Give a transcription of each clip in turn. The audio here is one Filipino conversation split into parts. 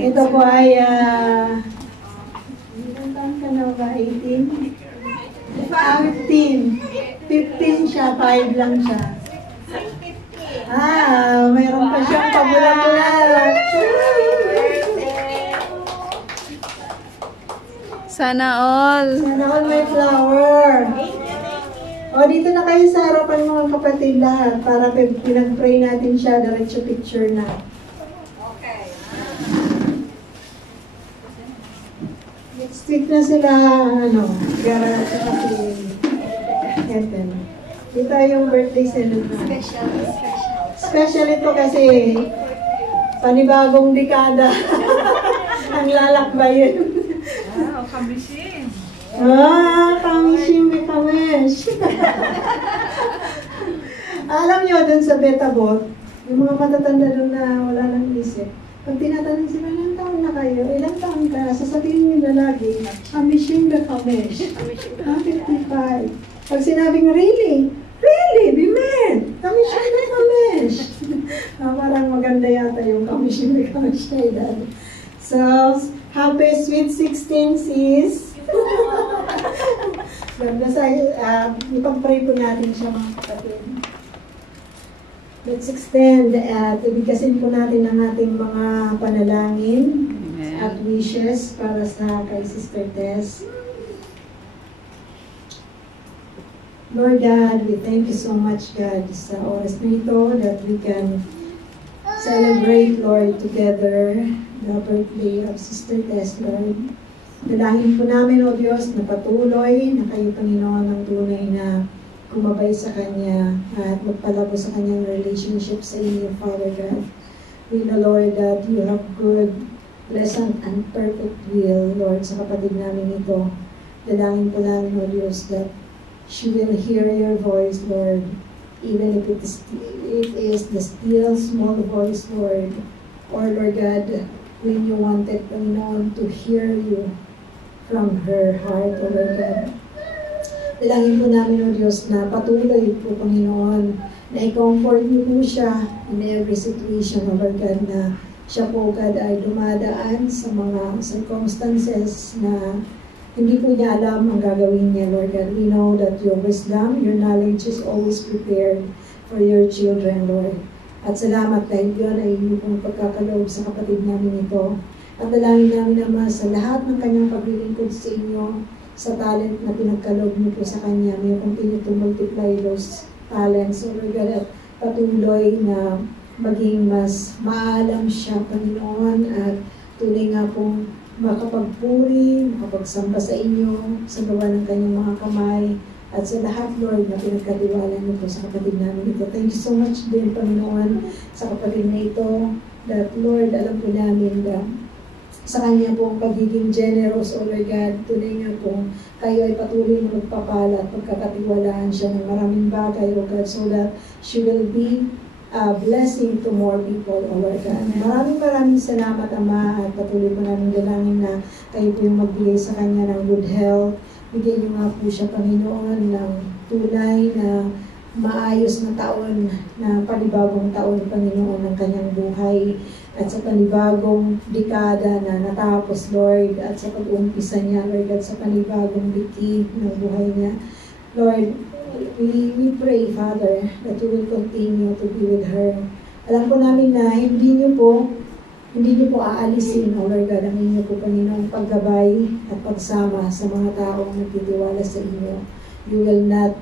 Ito po ay, ilang taon ka na ba? 18? 15 siya, 5 lang siya. Mayroon pa siyang pabulang-bulang. Sana all. Sana all may flower. O, dito na kayo sa harapan mga kapatid lahat para pinag-pray natin siya, diretso picture na. Next week na sila, Gara at kapatid. Eden. Dito yung birthday celebration. Special ito kasi panibagong dekada ang lalakbayin. Kamishin. Kamishin may kamish. Alam nyo, dun sa Betabot, yung mga matatanda dun na wala nang isip, pag tinatanong sila, ilang taon na kayo? Ilang taon ka? Sasabihin nila lagi, kamishin may kamish. 55. Pag sinabing, really? Really? Bimen? Kamishin may kamish. Parang maganda yata yung kamishin may kamish na edad. So, happy sweet 16 sis. Ipag-pray po natin siya mga kapatid. Let's extend at ibigkasin po natin ang ating mga panalangin at wishes para sa kay Sister Tess. Lord God, we thank you so much, God, sa oras na ito that we can celebrate, Lord, together the birthday of Sister Tess, Lord. Dalangin po namin, O Diyos, na patuloy na kayo, Panginoon, ang tunay na kumabay sa Kanya at magpalabo sa Kanyang relationship sa inyo, Father God. We know, Lord, that you have good, pleasant, and perfect will, Lord, sa kapatid namin ito. Dalangin po namin, O Diyos, that she will hear your voice, Lord, even if it is the still, small voice, Lord. Or, Lord God, when you wanted, Panginoon, to hear you from her heart, O Lord God. Dalangin po namin, O Diyos, na patuloy po, Panginoon, na i-comfort niyo po siya in every situation, O Lord God, na siya po, God, ay dumadaan sa mga circumstances na hindi po niya alam ang gagawin niya, Lord God. We know that your wisdom, your knowledge is always prepared for your children, Lord. At salamat dahil yun ay inyong pagkakaloob sa kapatid namin ito. At dalangin namin, Ama, sa lahat ng kanyang paglilingkod sa inyo, sa talent na pinagkaloob niyo po sa kanya, may continue to multiply those talents, O Lord God, at patuloy na maging mas maalam siya, Panginoon, at tunay nga pong makapagpuri, makapagsamba sa inyo, sa gawa ng kanyang mga kamay, at sa lahat, Lord, na pinagkatiwala niyo po sa kapatid namin ito. Thank you so much din, Panginoon, sa kapatid na ito, that, Lord, alam po namin na sa kanya pong pagiging generous, O Lord God, tunay nga po, kayo ay patuloy na magpapala at pagkakatiwalaan siya ng maraming bagay, O God, so that she will be a blessing to more people, O Lord God. Maraming salamat, Ama, at patuloy po namin dalangin na kayo po yung magbigay sa kanya ng good health. Bigyan niyo nga po siya, Panginoon, ng tunay na maayos na taon, na panibagong taon, Panginoon, ng kanyang buhay, at sa panibagong dekada na natapos, Lord, at sa pag-umpisa niya, Lord, at sa panibagong dikid ng buhay niya. Lord, we pray, Father, that you will continue to be with her. Alam po namin na hindi niyo po aalisin, O Lord God, ang inyo po, Panginoong paggabay at pagsama sa mga taong nagtitiwala sa inyo. You will not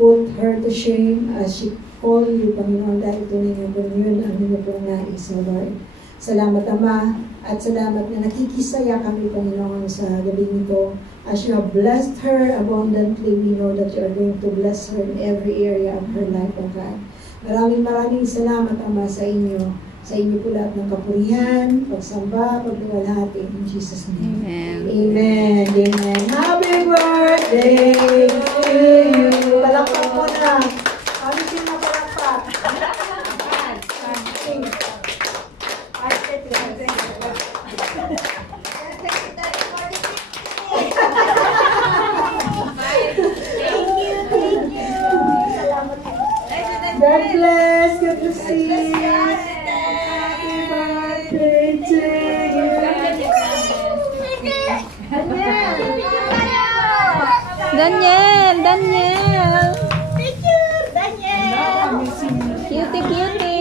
put her to shame as she call you, Panginoon, dahil tunay nga po yun ang inyo pong nais, O Lord. Salamat, Ama, at salamat na nakikisaya kami, Panginoon, sa gabi nito. As you have blessed her abundantly, we know that you are going to bless her in every area of her life, O God. Maraming salamat, Ama, sa inyo. Sa inyo po lahat ng kapurihan, pagsamba, pagluwalhati. In Jesus' name. Amen. Amen. Amen. Happy birthday to you. Palakpak mo na. Kami siya na palakpak. God bless. God bless you. Happy birthday to you. Daniel! Daniel! Picture! Daniel! Cutie, cutie!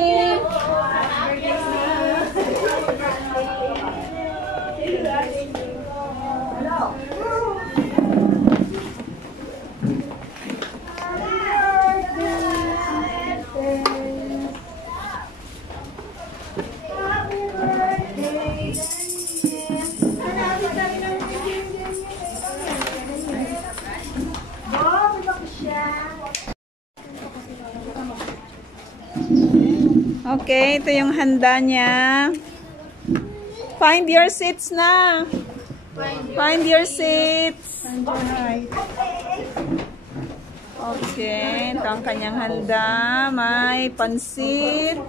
Okay, ito yung handa niya. Find your seats na. Find your seats. Okay, ito ang kanyang handa. May pansit.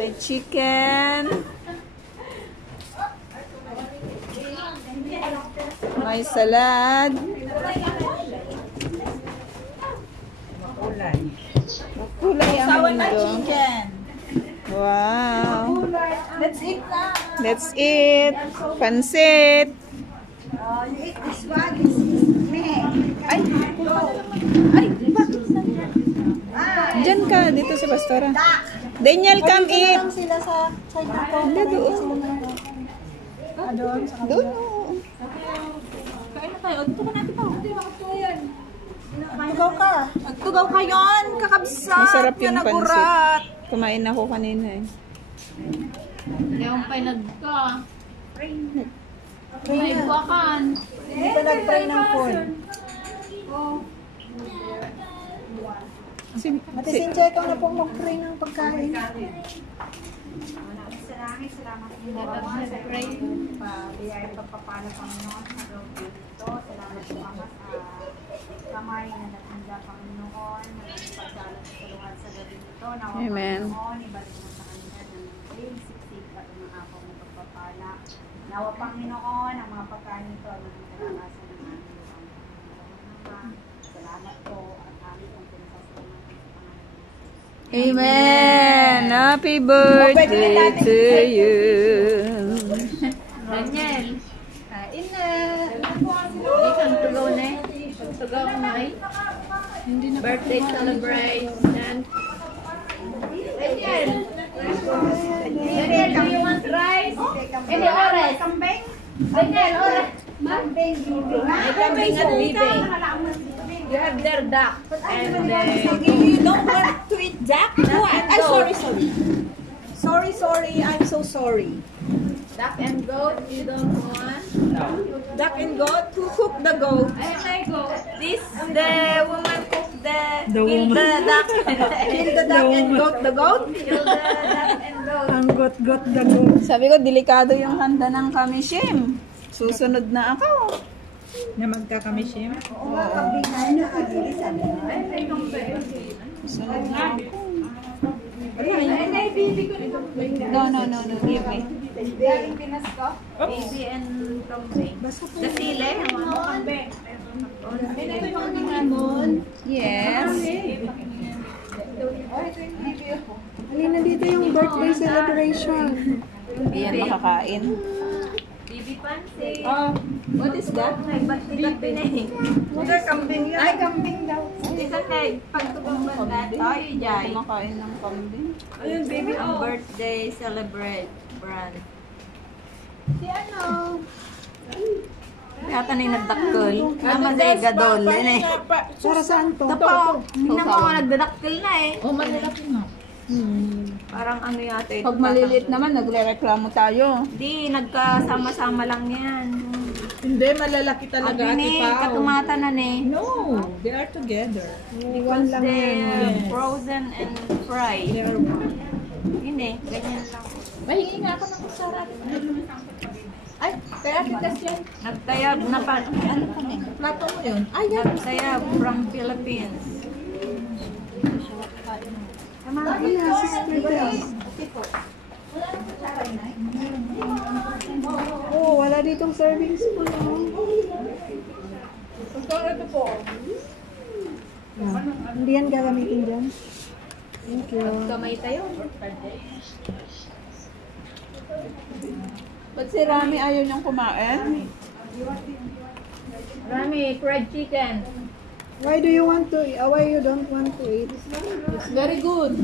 May chicken. May salad. Kulay ang mundo. Wow. Let's eat na. Let's eat. Pansit. You eat this one. This is me. Ay. Ay. Diyan ka. Dito si Pastora. Daniel, come eat. Sila sa side na to. Hindi, doon. Doon. Doon. Kain na tayo. Dito ka natin pa. Hindi, bakit ko yan? Magtugaw ka. Magtugaw ka yun. Kakabsat. Masarap yung nagurat. pansit. Kumain ako kanina eh. Hindi akong pay nagka. Nagwakan. Hindi ka nag-try ng phone. Ate Cynthia, ikaw na pong mag-try ng pagkain. Salamat po sa pray. Pabiyay pagpapala Panginoon sa loob dito. Salamat po Ama sa kamay na naghanda Panginoon. Nagpagdala sa tulungan sa gabi dito. Nawa Amen. Panginoon, ibalik mo sa kanila ng siksik at ng apaw na pagpapala. Nawa Panginoon, ang mga pagkain ito ang maging kalakasan ng aming lupa. Salamat po at aming ang pinasasalamat sa Panginoon. Amen. Happy birthday to you. Daniel, Kain na. ikang tugaw na eh. Tugaw na eh. Birthday celebration. Daniel! Daniel, do you want rice? Any oras? Daniel, oras. May kambing at bibe. You have their duck. And You don't want to eat duck? What? Ay, sorry. Sorry. I'm so sorry. duck and goat, you don't want? Duck and goat? Who cooked the goat? I go. This, the woman cooked the duck. Kill the duck and goat the goat? Kill the duck and goat. Ang goat the goat. Sabi ko, delikado yung handa ng kamishim. Susunod na ako. Na magkakamisim? Oo nga, kabingay na agilisan. Susunod na ako. No. Give me. Galing Pinas ko. Baby and kambing. The sile, ang mga kambing. Yes. Halina dito yung birthday celebration. Hindi yan makakain. Bibi pansit. What is that? Bibi na eh. Mother, kambing yan. Ay, kambing daw. Isang egg. Pagtubang bandat. Tayo jay. Kumakain ng kambing. Ayun, baby. Ang birthday celebrate brand. Si ano? Kaya ni nagdakkel. Naman na gadol. Para saan to? Tingnan mo, nagdadakkel na eh. O, malalaki nga. Parang ano yata ito. Pag maliliit naman, nagre-reklamo tayo. Di, nagkasama-sama lang yan. Hindi, malalaki talaga Ate ati ni, Pao. katumata na ni. No, they are together. Because they're frozen and fried. They are Hindi, ganyan lang. Mahingi nga ako ng kusara. Ay, kaya titas yan. Nagtayab na pa. Ano pa nga? Plato mo yun? Ay, yan. Nagtayab from Philippines. Oh, wala ditong serving spoon. Hindi yan gagamitin dyan. Thank you. Kamay tayo. Ba't si Rami ayaw niyang kumain? Rami, fried chicken. Why do you want to eat? Why you don't want to eat? It's very good.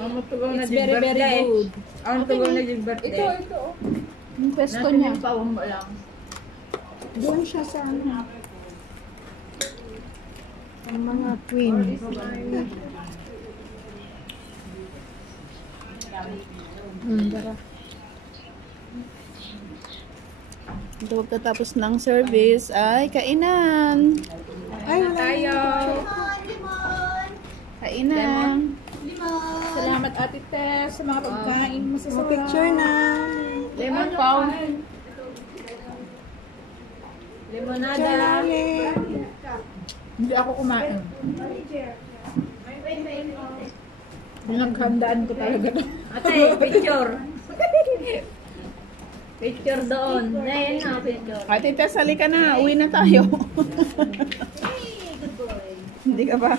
It's very, very good. Ang tugaw na yung birthday. Ito. Yung pesto niya. Pawang mo lang. Doon siya sa ano. Ang mga queen. Dara. Ito, pagkatapos ng service ay kainan. Ay, wala Tayo. Kainan. Salamat Ate Tess sa mga pagkain mo masasarap. picture na. Lemon pound. Picture Limonada. namin. Hindi ako kumain. Pinaghandaan ko talaga. Ate, picture. Picture doon. Ayan na, picture. Ate Tess, halika na. Uwi na tayo. Hindi ka ba?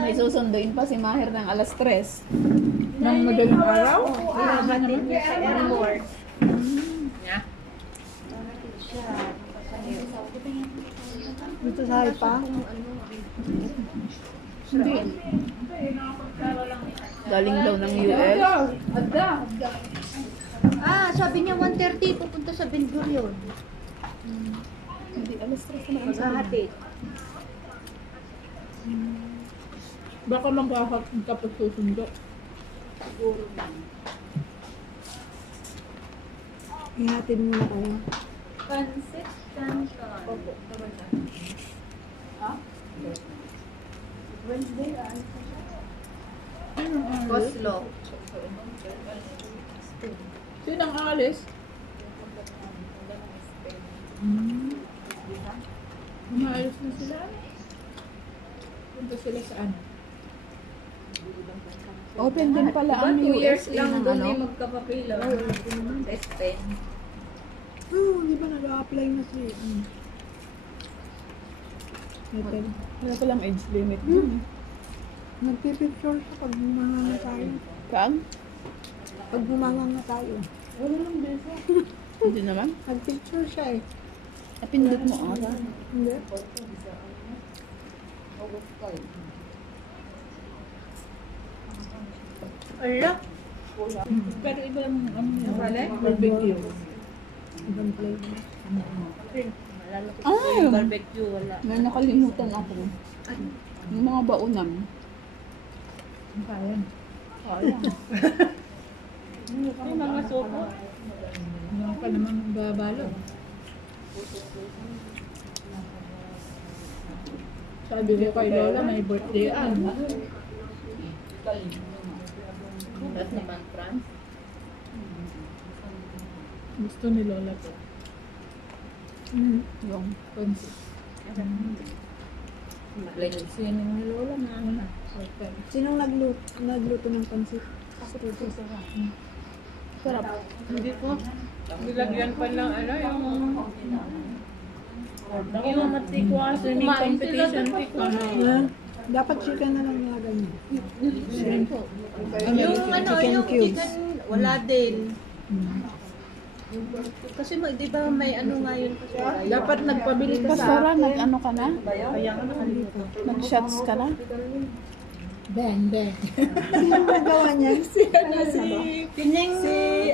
May susunduin pa si Maher ng alas 3. Ng madaling araw? Dito sa Haifa. Hindi. Galing daw ng US. Ah, sabi niya 1:30 pupunta sa Ben Gurion. Hindi, alas 3 na. Maghahatid. Baka maghahat kapag susundo. Ihatid muna kayo. Pansit canton. Coslo. Sino ang alis? Umaalis na sila. Punta sila saan? Open din pala ang 2 years USA lang ng doon ano. din magkapapilo. Test pen. Oh, di ba nag-a-apply na si... Wala palang age limit. Nagpipicture siya pag bumanga na tayo. Pag? Pag bumanga na tayo. Hindi naman. Nagpicture siya eh. Napindot mo ata. Hindi. Ala. Pero iba ang barbecue. Ibang flavor. Ay! Barbecue, wala. May nakalimutan ako. Yung mga baunam. Kaya. Kaya. May mga sopo. Mga pa naman babalo. Sabi ko kay Lola, may birthday Tapos naman France. Gusto ni Lola to. Yung pansit. Sino ni Lola na ano na? Okay. Sinong nagluto ng pansit? Sarap. Hindi ko. Nilagyan pa lang ano yung matikwa swimming competition. Yeah. Dapat chicken na lang nilagay mo. Yung ano, Chicken yung cubes. chicken, wala din. Kasi di ba may ano nga yun kasi. Dapat nagpabili ka sa nag-ano ka na? Kaya nga nakalimutan. Nag-shots ka na? Bang, bang. Sino nagawa niya? Si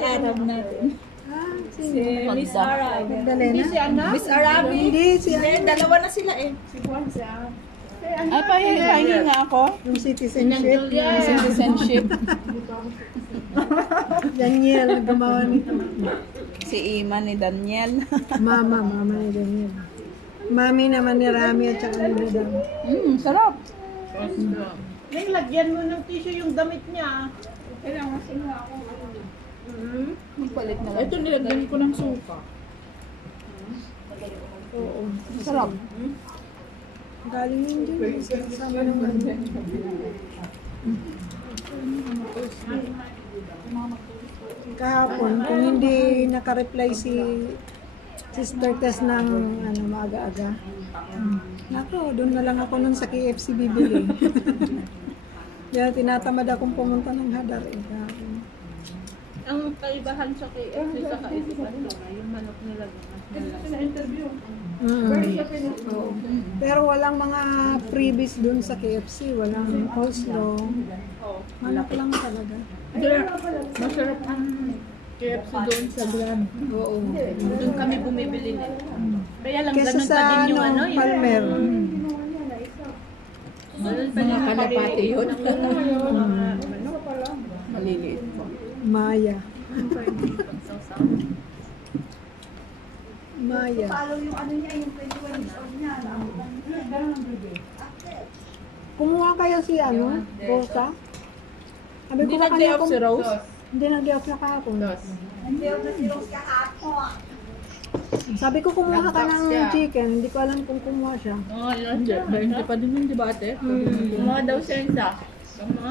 Arab natin. Ah, Si sino? Miss Arab. Magdalena? Miss Arabi. Hindi, si Dalawa na sila eh. Si Juan siya. Ay, pahingi nga ako. yung citizenship. Citizenship. Daniel, gumawa nito. Si Ima ni Daniel. Mama ni Daniel. Mami naman ni Rami at saka ni Madam. Sarap. Nang lagyan mo ng tissue yung damit niya. Magpalit na lang. Ito nilagyan ko ng suka. Oo. Sarap. Galing yun dyan. Kasama naman. Kahapon, kung hindi nakareply si Sister Tess ng maaga-aga. Nako, doon na lang ako nun sa KFC bibili. Kaya tinatamad akong pumunta ng Hadar eh. Ang kaibahan sa KFC sa kaisipan yung manok nila Oo. Pero walang mga freebies dun sa KFC. Walang coleslaw. Manok lang talaga. masarap ang KFC doon sa Grand. Oo. Doon kami bumibili nila. Kaya lang Kesa ganun pa sa din yung ano, yung Palmer. ganun pa din yung kalapati yun. Maliliit po. Maya. Maya. Follow yung ano niya, yung 21 years old niya. Kumuha kayo si ano? Rosa? Sabi Hindi ko ba nag-day kanya off si Rose? Hindi nag-day off na kahapon. Hindi ako na si Rose kahapon. Sabi ko kumuha ka ng siya. chicken. Hindi ko alam kung kumuha siya. Oo, yun. Hindi pa din yung debate. Kumuha daw siya isa. Tama.